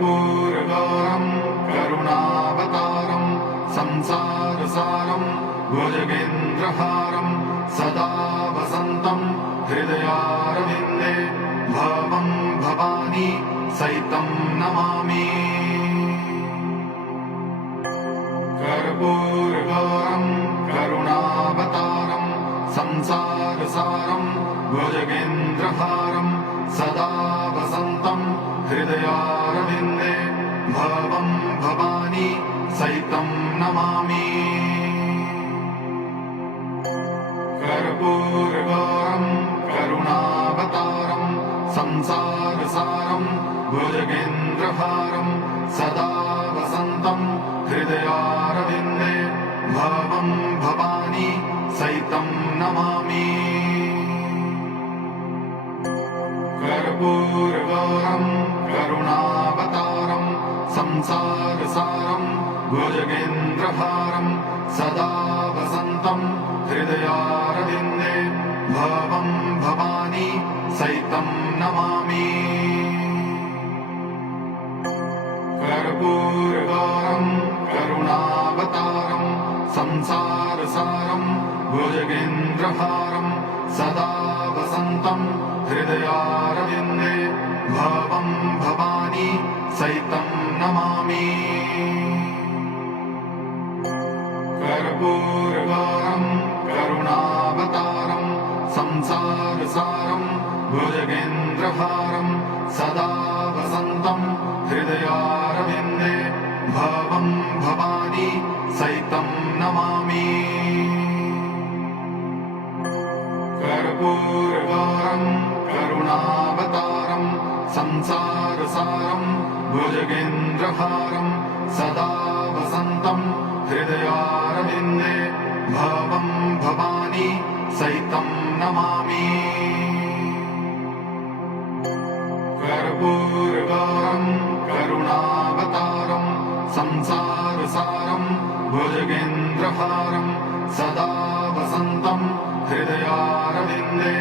कर्पूरगौरं करुणावतारं संसारसारं भुजगेन्द्रहारं सदा वसन्तं हृदयारविन्दे भवं भवानी सहितं नमामि। कर्पूरगौरं करुणावतारं संसारसारं भुजगेन्द्रहारं सदा वसन्तं हृदयारविन्दे भवं भवानी सहितं नमामि। कर्पूरगौरं करुणावतारं संसारसारं भुजगेन्द्रहारं सदा वसन्तं हृदयारविन्दे भवं भवानी सहितं नमामि। कर्पूरगौरं करुणावतारं संसारसारं भुजगेन्द्रहारं सदा वसन्तं हृदयारविन्दे भवं भवानी सहितं नमामि। कर्पूरगौरं करुणावतारं संसारसारं भुजगेन्द्रहारं सदा वसन्तं हृदयारविन्दे भवं भवानी सहितं नमामि। कर्पूरगौरं करुणावतारं संसारसारं भुजगेन्द्रहारं सदा वसन्तं हृदयारविन्दे भवं भवानी सहितं नमामि। कर्पूरगौरं करुणावतारं संसारसारं भुजगेन्द्रहारं सदा वसन्तं हृदयारविन्दे भवं भवानी सहितं नमामि। कर्पूरगौरं करुणावतारं संसारसारं भुजगेन्द्रहारं सदा वसन्तं हृदयारविन्दे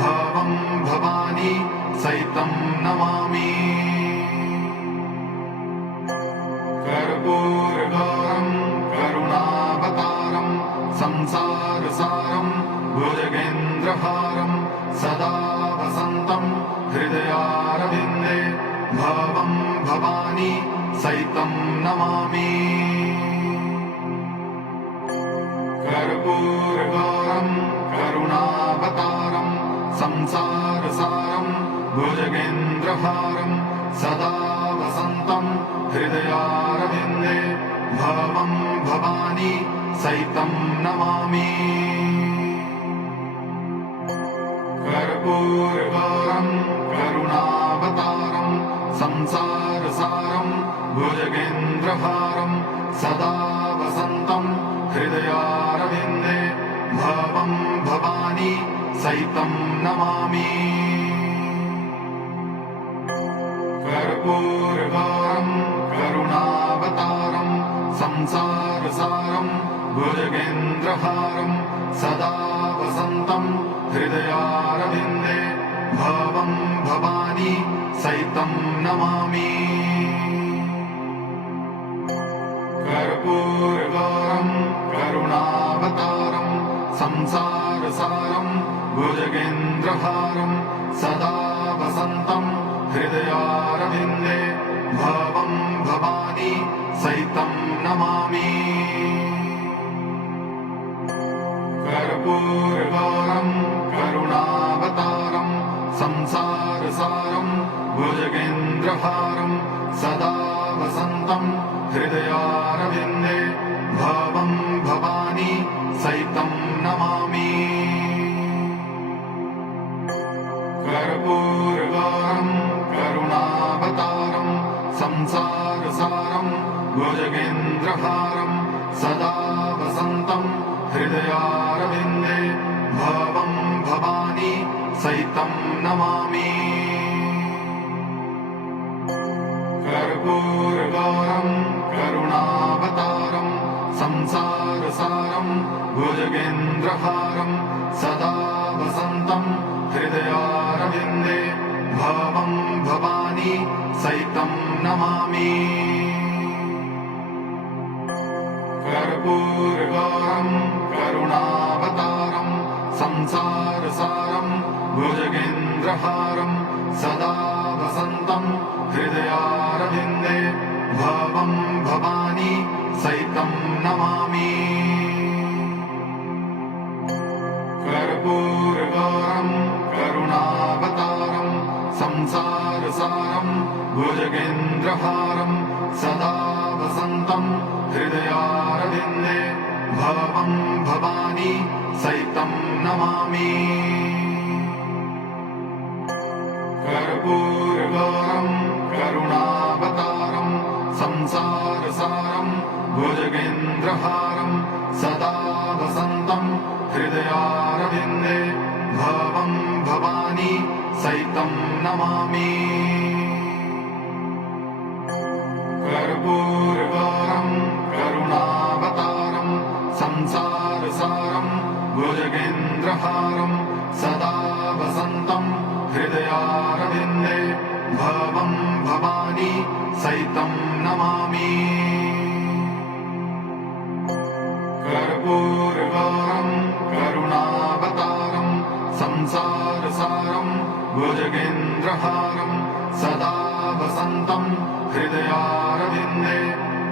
भवं भवानी सहितं नमामि। कर्पूरगौरं करुणावतारं संसारसारं भुजगेन्द्रहारं सदा वसन्तं हृदयारविन्दे भवं भवानी सहितं नमामि। कर्पूरगौरं करुणावतारं संसारसारं भुजगेन्द्रहारं सदा वसन्तं हृदयारविन्दे भवं भवानी सहितं नमामि। कर्पूरगौरं करुणावतारं संसारसारं भुजगेन्द्रहारं सदा वसन्तं हृदयारविन्दे भवं भवानी सहितं नमामि। कर्पूरगौरं करुणावतारं संसारसारं भुजगेन्द्रहारं सदा वसन्तं हृदयारविन्दे भवं भवानी सहितं नमामि। कर्पूरगौरं करुणावतारं संसारसारं भुजगेन्द्रहारं सदा वसन्तं हृदयारविन्दे भवं भवानी सहितं नमामि। कर्पूरगौरं करुणावतारं संसारसारं भुजगेन्द्रहारं सदा वसन्तं हृदयारविन्दे भवं भवानी सहितं नमामि। कर्पूरगौरं करुणावतारं संसारसारं भुजगेन्द्रहारं सदा वसन्तं हृदयारविन्दे भवं भवानी सहितं नमामि। कर्पूरगौरं करुणावतारं संसारसारं भुजगेन्द्रहारं सदा वसन्तं हृदयारविन्दे भवं भवानी भवानी सहितं नमामि कर्पूरगौरं करुणावतारं संसारसारं भुजगेन्द्रहारं सदा वसन्तं हृदयारविन्दे भवं भवानी सहितं नमामि कर्पूरगौरं करुणावतारं संसारसारं भुजगेन्द्रहारं सदा वसन्तं हृदयारविन्दे भवं भवानी सहितं नमामि कर्पूरगौरं करुणावतारं संसारसारं भुजगेन्द्रहारं सदा वसन्तं हृदयारविन्दे भवं भवानी सहितं नमामि कर्पूरगौरं करुणावतारं संसारसारं भुजगेन्द्रहारं सदा वसन्तं हृदयारविन्दे भवं भवानी सहितं नमामि कर्पूरगौरं करुणावतारं संसारसारं भुजगेन्द्रहारं सदा वसन्तं हृदयारविन्दे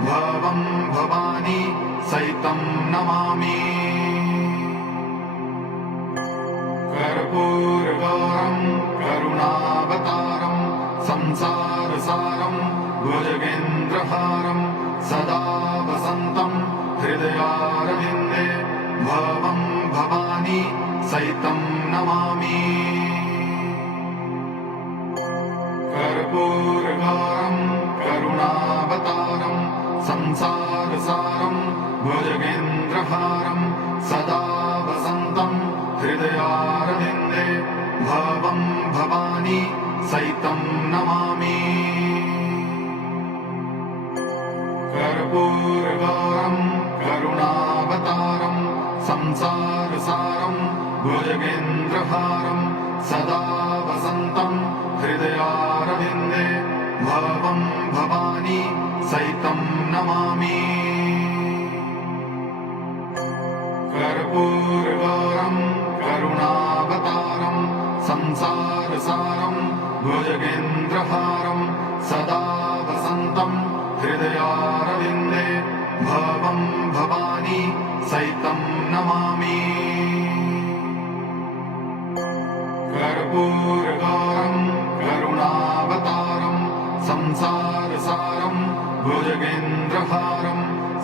भवं भवानी सहितं नमामि कर्पूरगौरं करुणावतारं संसारसारं भुजगेन्द्रहारं सदा वसन्तं हृदयारविन्दे भवं भवानी सहितं नमामि कर्पूरगौरं करुणावतारं संसारसारं भुजगेन्द्रहारं सदा वसन्तं हृदयारविन्दे भवं भवानी सहितं नमामि कर्पूरगौरं करुणावतारं संसारसारं भुजगेन्द्रहारं सदा वसन्तं हृदयारविन्दे भवं भवानी सहितं नमामि कर्पूरगौरं करुणावतारं संसारसारं भुजगेन्द्रहारं सदा वसन्तं हृदयारविन्दे भवं भवानी सहितं नमामि कर्पूरगौरं करुणावतारं संसारसारं भुजगेन्द्रहारं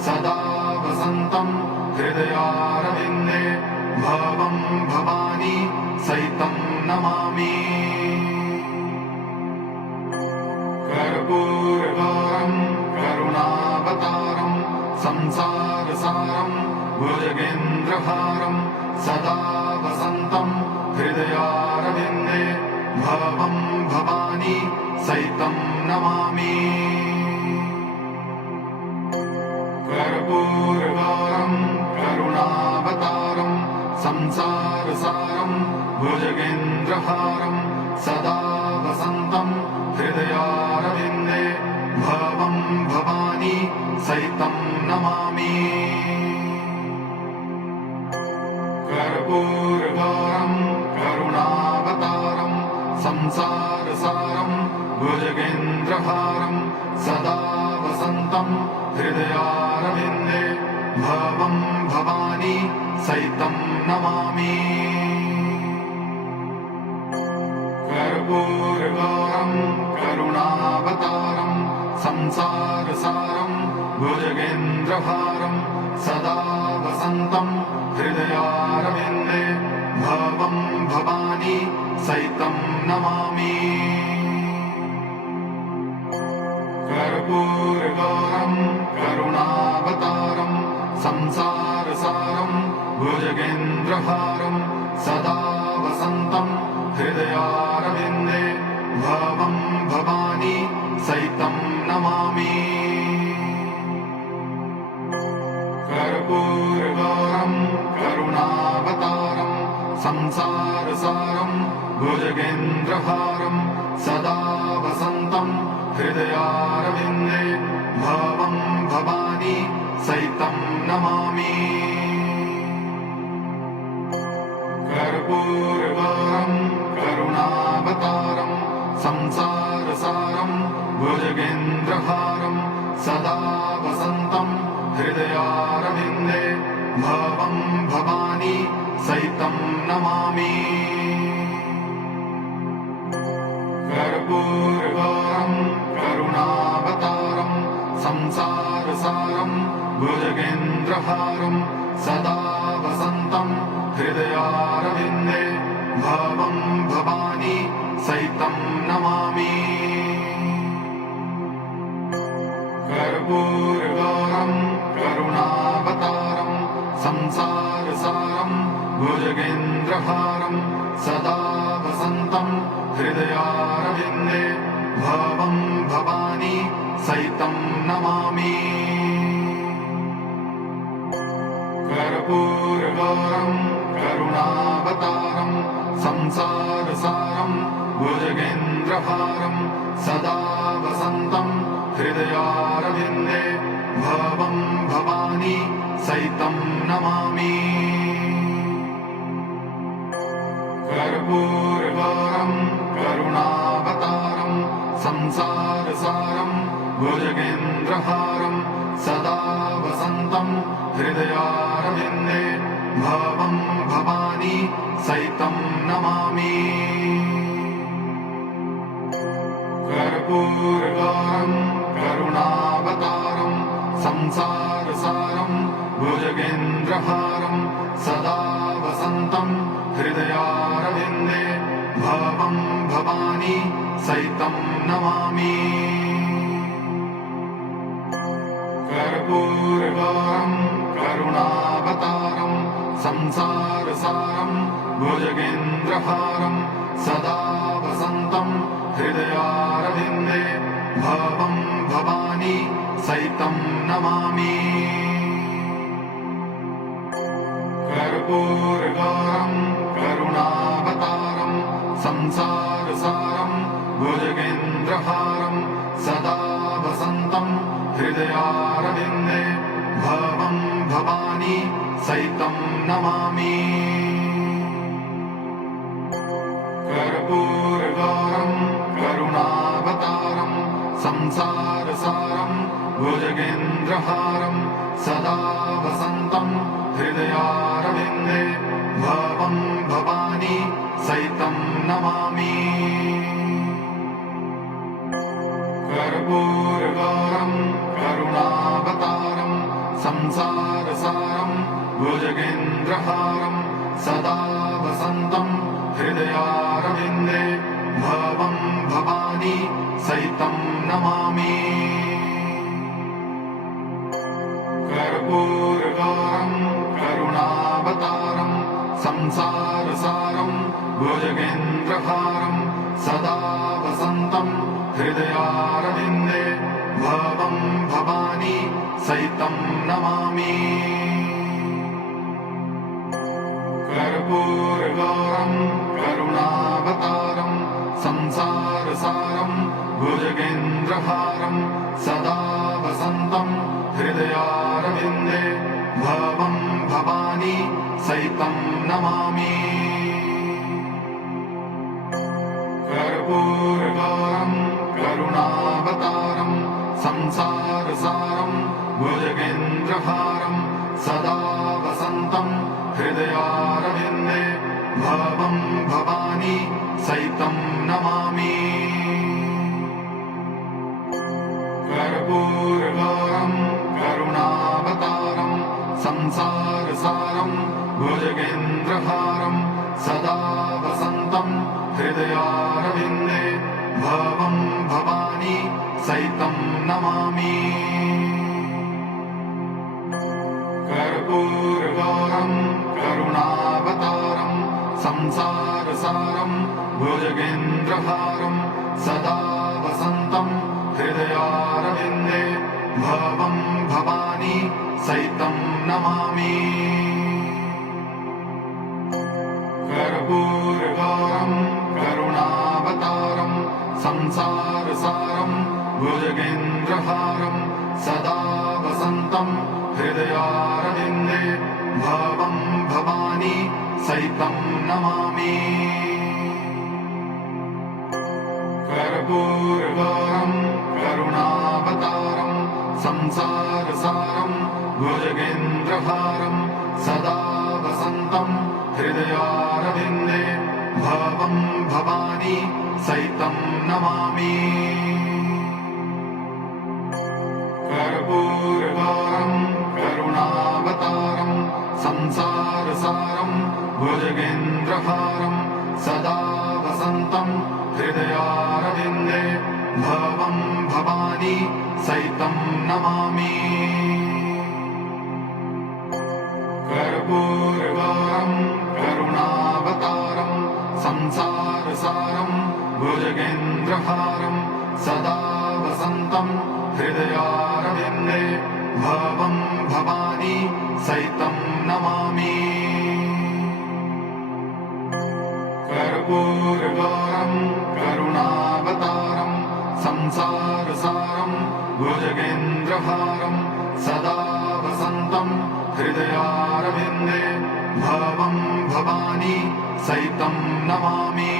सदा वसन्तं हृदयारविन्दे भवं भवानी सहितं नमामि कर्पूरगौरं करुणावतारं संसारसारं भुजगेन्द्रहारं सदा वसन्तं हृदयारविन्दे भवं भवानी सहितं नमामि कर्पूरगौरं करुणावतारं संसारसारं भुजगेन्द्रहारं सदा वसन्तं हृदयारविन्दे भवं भवानी सहितं नमामि कर्पूरगौरं करुणावतारं संसारसारं भुजगेन्द्रहारं सदा वसन्तं हृदयारविन्दे भवं भवानी सहितं नमामि कर्पूरगौरं करुणावतारं संसारसारं भुजगेन्द्रहारं सदा वसन्तं हृदयारविन्दे भवं भवानी सहितं नमामि कर्पूरगौरं करुणावतारं संसारसारं भुजगेन्द्रहारं सदा वसन्तं हृदयारविन्दे भवं भवानी सहितं नमामि कर्पूरगौरं करुणावतारं संसारसारं भुजगेन्द्रहारं सदा वसन्तं वसन्तं हृदयारविन्दे भवं भवानी सहितं नमामि। कर्पूरगौरं करुणावतारं संसारसारं भुजगेन्द्रहारं सदा वसन्तं हृदयारविन्दे भवं भवानी सहितं नमामि। कर्पूरगौरं करुणावतारं संसारसारं भुजगेन्द्रहारं सदा वसन्तं हृदयारविन्दे भवं भवानी सहितं नमामि। कर्पूरगौरं करुणावतारं संसारसारं भुजगेन्द्रहारं सदा वसन्तं हृदयारविन्दे भवं भवानी सहितं नमामि। कर्पूरगौरं करुणावतारं संसारसारं भुजगेन्द्रहारं सदा वसन्तं हृदयारविन्दे भवं भवानी सहितं नमामि। कर्पूरगौरं करुणावतारं संसारसारं भुजगेन्द्रहारं सदा वसन्तं हृदयारविन्दे भवं भवानी सहितं नमामि। कर्पूरगौरं करुणावतारं संसारसारं भुजगेन्द्रहारं सदा वसन्तं हृदयारविन्दे भवं भवानी सहितं नमामि। कर्पूरगौरं करुणावतारं संसारसारं भुजगेन्द्रहारं सदा वसन्तं हृदयारविन्दे भवं भवानी सहितं नमामि। कर्पूरगौरं करुणावतारं संसारसारं भुजगेन्द्रहारं सदा वसन्तं हृदयारविन्दे भवं भवानी सहितं नमामि। कर्पूरगौरं करुणावतारं संसारसारं भुजगेन्द्रहारं सदा वसन्तं हृदयारविन्दे भवं भवानी सहितं नमामि। कर्पूरगौरं करुणावतारं संसारसारं भुजगेन्द्रहारं सदा वसन्तं हृदयारविन्दे भवं भवानी सहितं नमामि। कर्पूरगौरं करुणावतारं संसारसारं भुजगेन्द्रहारं सदा वसन्तं हृदयारविन्दे भवं भवानी सहितं नमामि। कर्पूरगौरं करुणावतारं संसारसारं भुजगेन्द्रहारं सदा वसन्तं हृदयारविन्दे भवं भवानी सहितं नमामि। कर्पूरगौरं करुणावतारं संसारसारं भुजगेन्द्रहारं सदा वसन्तं हृदयारविन्दे भवं भवानी सहितं नमामि। कर्पूरगौरं करुणावतारं संसारसारं भुजगेन्द्रहारं सदा वसन्तं हृदयारविन्दे भवं भवानी सहितं नमामि। कर्पूरगौरं करुणावतारं संसारसारं भुजगेन्द्रहारं सदा वसन्तं हृदयारविन्दे भवं भवानी सहितं नमामि। कर्पूरगौरं करुणावतारं संसारसारं भुजगेन्द्रहारं सदा वसन्तं हृदयारविन्दे भवं भवानी सहितं नमामि। कर्पूरगौरं करुणावतारं संसारसारं भुजगेन्द्रहारं सदा वसन्तं हृदयारविन्दे भवं भवानी सहितं नमामि। कर्पूरगौरं करुणावतारं संसारसारं भुजगेन्द्रहारं सदा वसन्तं हृदयारविन्दे भवं भवानी सहितं नमामि। कर्पूरगौरं करुणावतारं संसारसारं भुजगेन्द्रहारं सदा वसन्तं हृदयारविन्दे भवं भवानी सहितं नमामि। कर्पूरगौरं करुणावतारं संसारसारं भुजगेन्द्रहारं सदा वसन्तं हृदयारविन्दे भवं भवानी सहितं नमामि।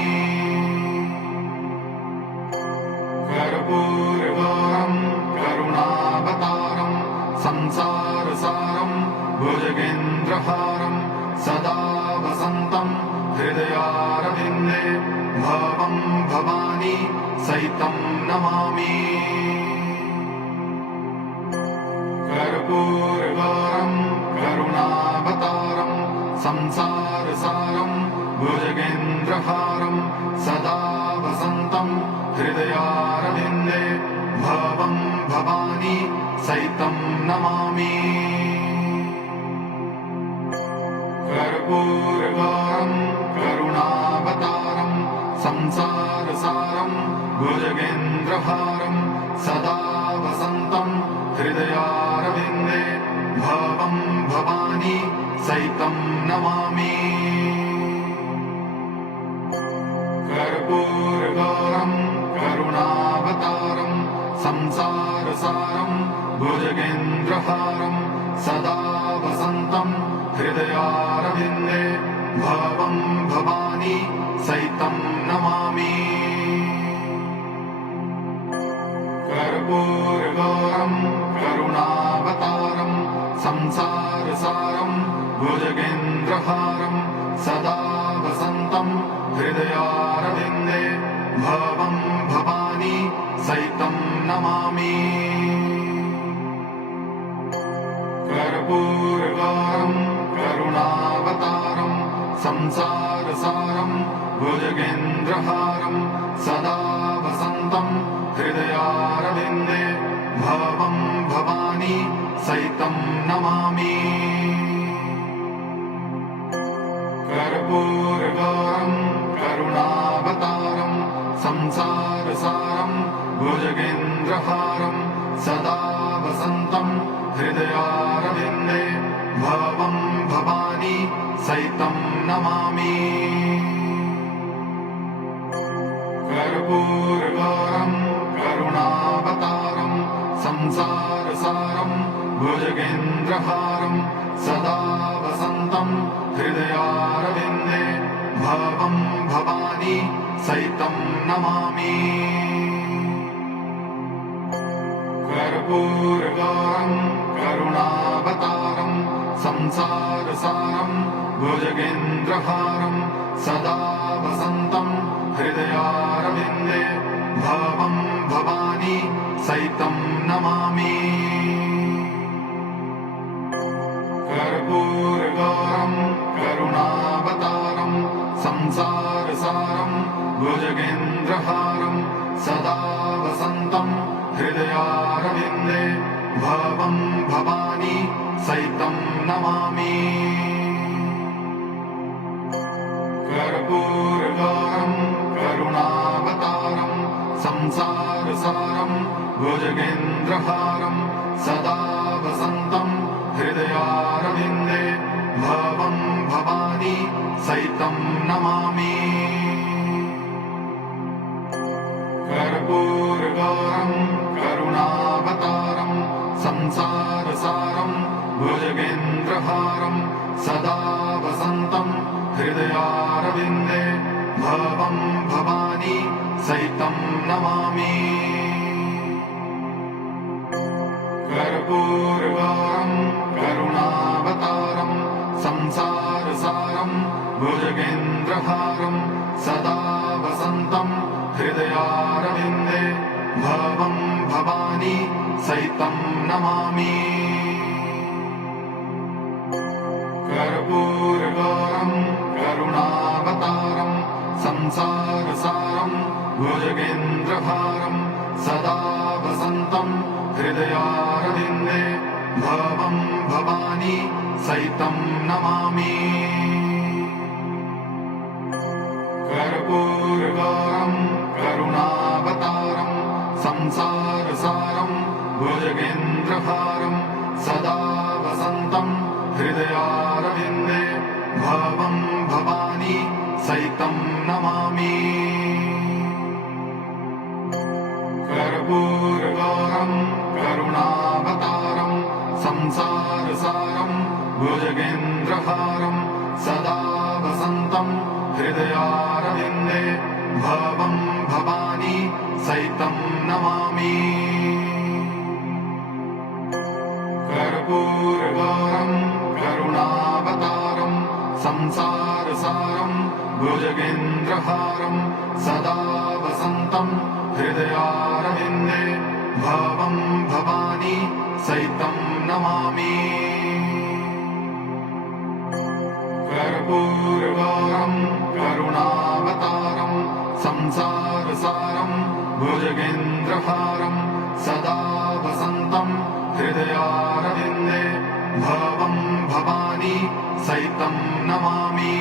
कर्पूरगौरं करुणावतारं संसारसारं भुजगेन्द्रहारं सदा वसन्तं हृदयारविन्दे भवं भवानी सहितं नमामि। कर्पूरगौरं करुणावतारं संसारसारं भुजगेन्द्रहारं सदा वसन्तं हृदयारविन्दे भवं भवानी सहितं नमामि। कर्पूरगौरं करुणावतारं संसारसारं भुजगेन्द्रहारं सदा वसन्तं हृदयारविन्दे भवं भवानी सहितं नमामि। कर्पूरगौरं करुणावतारं संसारसारं भुजगेन्द्रहारं सदा वसन्तं हृदयारविन्दे भवं भवानी सहितं नमामि। कर्पूरगौरं करुणावतारं संसारसारं भुजगेन्द्रहारं सदा वसन्तं हृदयारविन्दे भवं भवानी सहितं नमामि। कर्पूरगौरं करुणावतारं संसारसारं भुजगेन्द्रहारं सदा वसन्तं हृदयारविन्दे भवं भवानी सहितं नमामि। कर्पूरगौरं करुणावतारं संसारसारं भुजगेन्द्रहारं सदा वसन्तं हृदयारविन्दे भवं भवानी सहितं नमामि। कर्पूरगौरं करुणावतारं संसारसारं भुजगेन्द्रहारं सदा वसन्तं हृदयारविन्दे भवं भवानी सहितं नमामि। कर्पूरगौरं करुणावतारं संसारसारं भुजगेन्द्रहारं सदा वसन्तं हृदयारविन्दे भवं भवानी सहितं नमामि। कर्पूरगौरं करुणावतारं संसारसारं भुजगेन्द्रहारं सदा वसन्तं हृदयारविन्दे भवं भवानी सहितं नमामि। कर्पूरगौरं करुणावतारं संसारसारं भुजगेन्द्रहारं सदा वसन्तं हृदयारविन्दे भवं भवानी सहितं नमामि। कर्पूरगौरं भुजगेन्द्रहारं सदा वसन्तं हृदयारविन्दे भवं भवानी सहितं नमामि। कर्पूरगौरं करुणावतारं संसारसारं भुजगेन्द्रहारं सदा वसन्तं हृदयारविन्दे भवं भवानी सहितं नमामि। कर्पूरगौरं करुणावतारं संसारसारं भुजगेन्द्रहारं सदा वसन्तं हृदयारविन्दे भवं भवानी सहितं नमामि। कर्पूरगौरं करुणावतारं संसारसारं भुजगेन्द्रहारं सदा वसन्तं हृदयारविन्दे भवं भवानी सहितं नमामि। कर्पूरगौरं करुणावतारं संसारसारं भुजगेन्द्रहारं सदा वसन्तं हृदयारविन्दे भवं भवानी सहितं नमामि। कर्पूरगौरं करुणावतारं संसारसारं भुजगेन्द्रहारं सदा वसन्तं हृदयारविन्दे भवं भवानी सहितं नमामि। कर्पूरगौरं करुणावतारं संसारसारं भुजगेन्द्रहारं सदा वसन्तं हृदयारविन्दे भवं भवानी सहितं नमामि।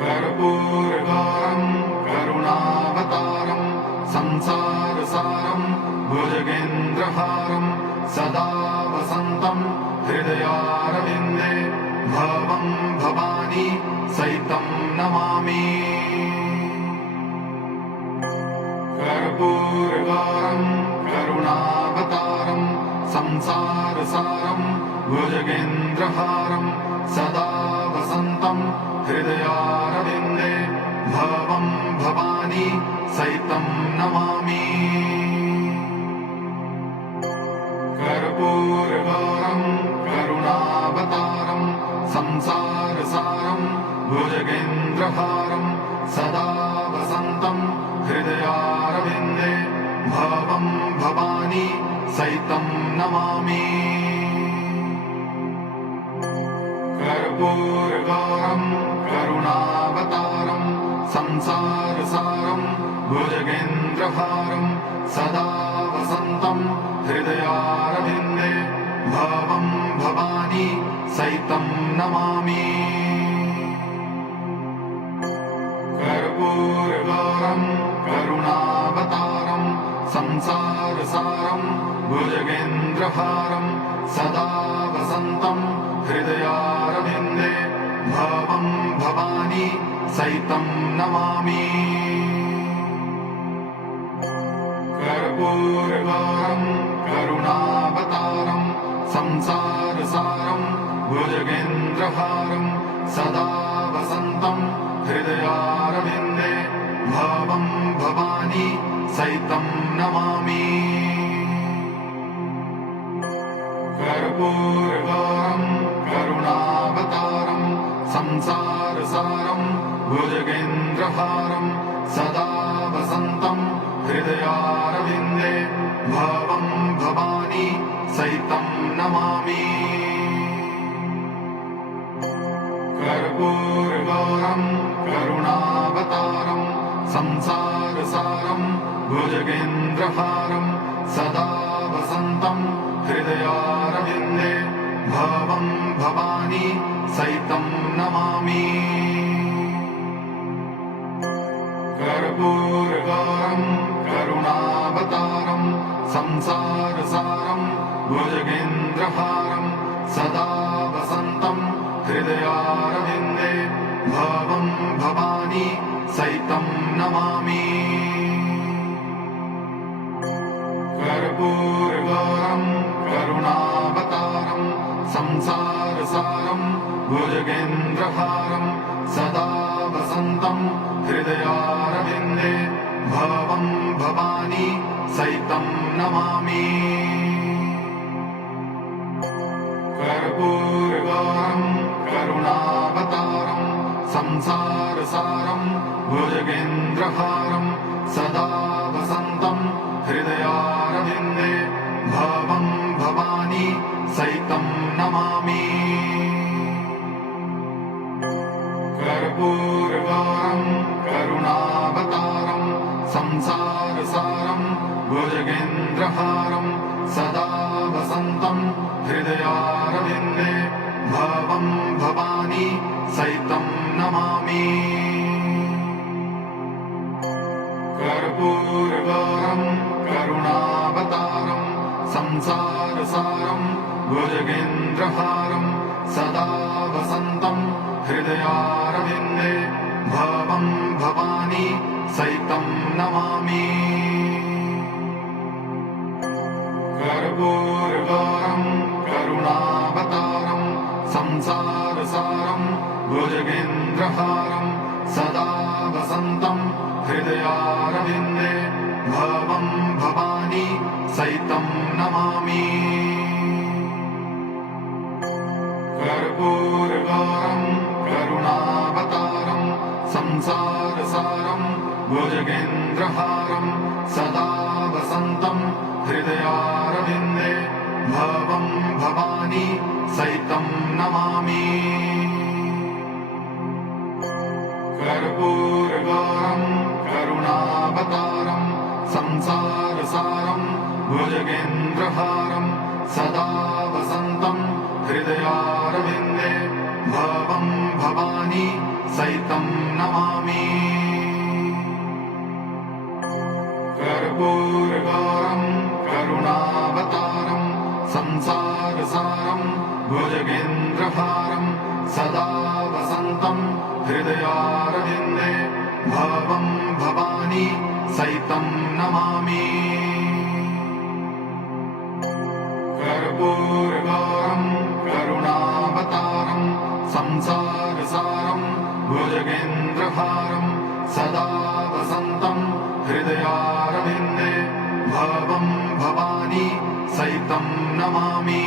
कर्पूरगौरं करुणावतारं संसारसारं भुजगेन्द्रहारं सदा वसन्तं हृदयारविन्दे भवं भवानी सहितं नमामि। कर्पूरगौरं करुणावतारं संसारसारं भुजगेन्द्रहारं सदा वसन्तं हृदयारविन्दे भवं भवानी सहितं नमामि। कर्पूरगौरं करुणावतारं संसारसारं भुजगेन्द्रहारं सदा वसन्तं हृदयारविन्दे भवं भवानी सहितं नमामि। कर्पूरगौरं करुणावतारं संसारसारं भुजगेन्द्रहारं सदा वसन्तं हृदयारविन्दे भवं भवानी सहितं नमामि। कर्पूरगौरं करुणावतारं संसारसारं भुजगेन्द्रहारं सदा वसन्तं हृदयारविन्दे भवं भवानी सहितं नमामि। कर्पूरगौरं करुणावतारं संसारसारं भुजगेन्द्रहारं सदा वसन्तं हृदयारविन्दे भवं भवानी सहितं नमामि। कर्पूरगौरं करुणावतारं संसारसारं भुजगेन्द्रहारं सदा वसन्तं हृदयारविन्दे भवं भवानी सहितं नमामि। कर्पूरगौरं करुणावतारं संसारसारं भुजगेन्द्रहारं सदा वसन्तं हृदयारविन्दे भवं भवानी सहितं नमामि। कर्पूरगौरं करुणावतारं संसारसारं भुजगेन्द्रहारं सदा वसन्तं हृदयारविन्दे भवं भवानी सहितं नमामि। कर्पूरगौरं करुणावतारं संसारसारं भुजगेन्द्रहारं सदा वसन्तं हृदयारविन्दे भवं भवानी सहितं नमामि। कर्पूरगौरं करुणावतारं संसारसारं भुजगेन्द्रहारं सदा वसन्तं हृदयारविन्दे भवं भवानी सहितं नमामि। कर्पूरगौरं करुणावतारं संसारसारं भुजगेन्द्रहारं सदा वसन्तं हृदयारविन्दे भवं भवानी सहितं नमामि। कर्पूरगौरं करुणावतारं संसारसारं भुजगेन्द्रहारं सदा वसन्तं हृदयारविन्दे भवं भवानी सहितं नमामि। कर्पूरगौरं करुणावतारं संसारसारं भुजगेन्द्रहारं सदा वसन्तं हृदयारविन्दे भवं भवानी सहितं नमामि। कर्पूरगौरं करुणावतारं संसारसारं भुजगेन्द्रहारं सदा वसन्तं हृदयारविन्दे भवं भवानी सहितं नमामि। कर्पूरगौरं करुणावतारं संसारसारं भुजगेन्द्रहारं सदा वसन्तं हृदयारविन्दे भवं भवानी सहितं नमामि। कर्पूरगौरं करुणावतारं संसारसारं भुजगेन्द्रहारं सदा वसन्तं हृदयारविन्दे भवं भवानी सहितं नमामि। कर्पूरगौरं करुणावतारं संसारसारं भुजगेन्द्रहारं सदा वसन्तं हृदयारविन्दे भवं भवानी सहितं नमामि।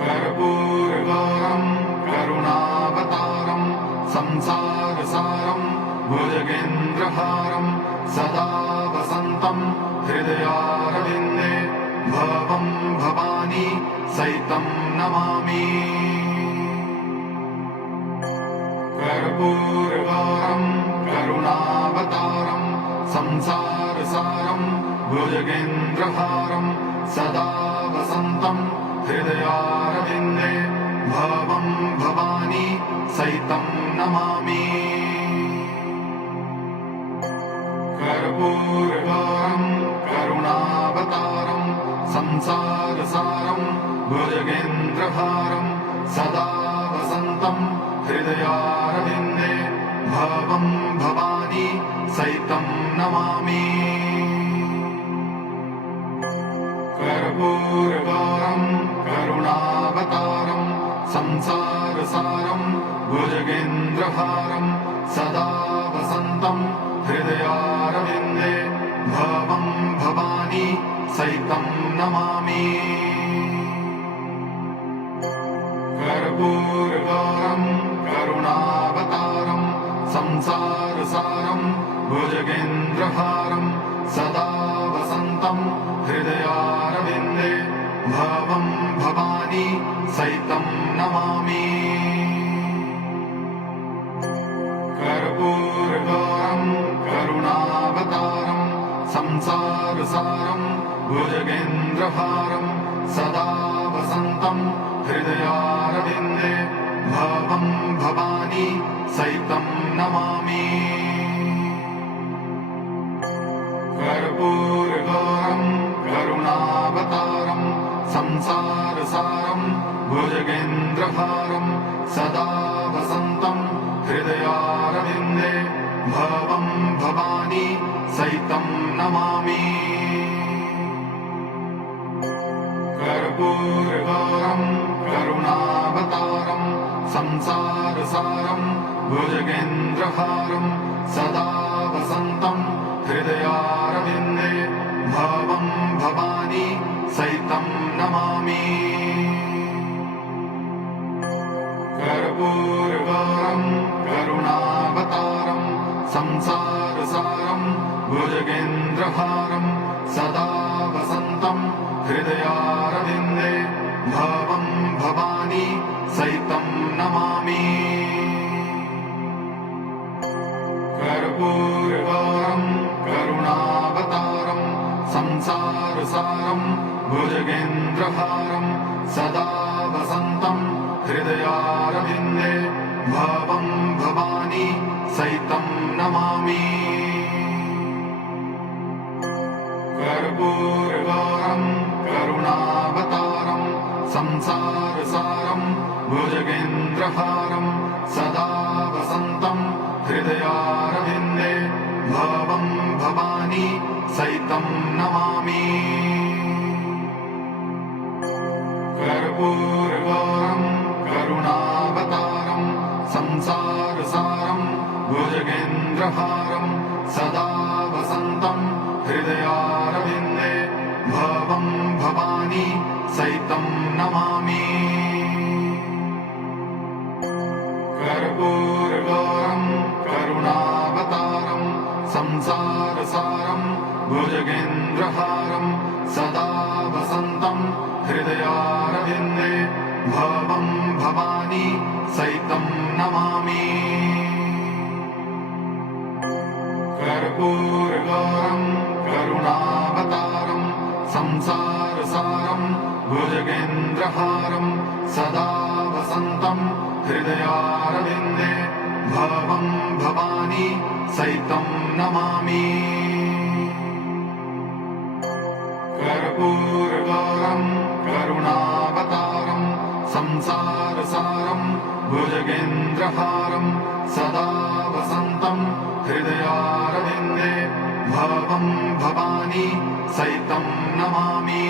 कर्पूरगौरं करुणावतारं संसारसारं भुजगेन्द्रहारं सदा वसन्तं हृदयारविन्दे भवं भवानी सहितं नमामि। कर्पूरगौरं करुणावतारं संसारसारं भुजगेन्द्रहारं सदा वसन्तं हृदयारविन्दे भवं भवानी सहितं नमामि। कर्पूरगौरं करुणावतारं संसारसारं भुजगेन्द्रहारं सदा वसन्तं हृदयारविन्दे भवं भवानी सहितं नमामि। कर्पूरगौरं करुणावतारं संसारसारं भुजगेन्द्रहारं सदा वसन्तं हृदयारविन्दे भवं भवानी सहितं नमामि। कर्पूरगौरं करुणावतारं संसारसारं भुजगेन्द्रहारं सदा वसन्तं हृदयारविन्दे भवं भवानी सहितं नमामि। कर्पूरगौरं करुणावतारं संसारसारं भुजगेन्द्रहारं सदा वसन्तं हृदयारविन्दे भवं भवानी सहितं नमामि। कर्पूरगौरं करुणावतारं संसारसारं भुजगेन्द्रहारं सदा वसन्तं हृदयारविन्दे भवं भवानी सहितं नमामि। कर्पूरगौरं करुणावतारं संसारसारं भुजगेन्द्रहारं सदा वसन्तं हृदयारविन्दे भवं भवानी सहितं नमामि। कर्पूरगौरं करुणावतारं संसारसारं भुजगेन्द्रहारं सदा वसन्तं हृदयारविन्दे भवं भवानी सहितं नमामि। कर्पूरगौरं करुणावतारं संसारसारं भुजगेन्द्रहारं सदा वसन्तं हृदयारविन्दे भवं भवानी सहितं नमामि। कर्पूरगौरं करुणावतारं संसारसारं भुजगेन्द्रहारं सदा वसन्तं हृदयारविन्दे भवं भवानी सहितं नमामि। कर्पूरगौरं करुणावतारं संसारसारं भुजगेन्द्रहारं सदा वसन्तं हृदयारविन्दे भवं भवानी सहितं नमामि। कर्पूरगौरं करुणावतारं संसारसारं भुजगेन्द्रहारं सदा वसन्तं हृदयारविन्दे भवं भवानी सहितं नमामि। कर्पूरगौरं करुणावतारं संसारसारं भुजगेन्द्रहारं सदा वसन्तं हृदयारविन्दे भवं भवानी सहितं नमामि। कर्पूरगौरं करुणावतारं संसारसारं भुजगेन्द्रहारं सदा वसन्तं हृदयारविन्दे भवं भवानी सहितं नमामि।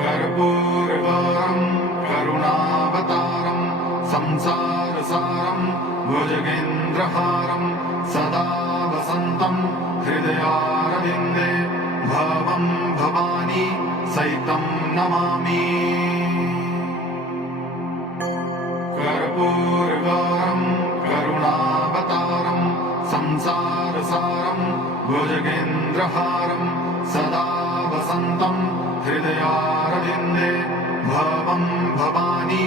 कर्पूरगौरं करुणावतारं संसारसारं भुजगेन्द्रहारं सदा वसन्तं हृदयारविन्दे भवं भवानी सहितं नमामि। कर्पूरगौरं करुणावतारं संसारसारं भुजगेन्द्रहारं सदा वसन्तं हृदयारविन्दे भवं भवानी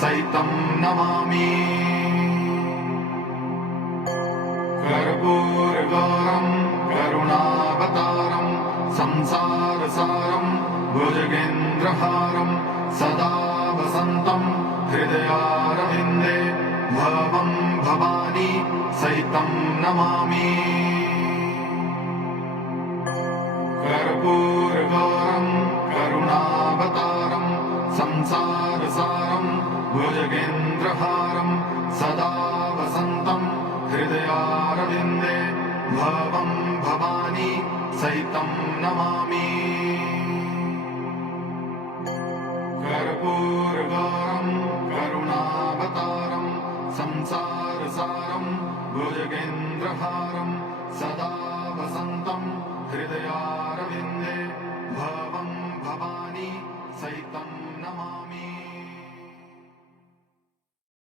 सहितं नमामि। कर्पूरगौरं करुणावतारं संसारसारं भुजगेन्द्रहारं सदा वसन्तं हृदयारविन्दे भवं भवानी सहितं नमामि। कर्पूरगौरं करुणावतारं संसारसारं भुजगेन्द्रहारं सदा वसन्तं हृदयारविन्दे भवं भवानी सहितं नमामि। कर्पूरगौरं करुणावतारं संसारसारं भुजगेन्द्रहारं सदा वसन्तं हृदयारविन्दे भवं भवानी सहितं नमामि।